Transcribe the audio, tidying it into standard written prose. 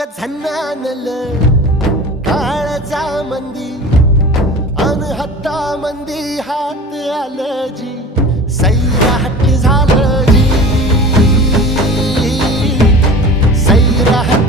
ग झन्नानल काळजा मंदी अन हत्ता मंदी हात आलं जी सैराट झालं जी सैराट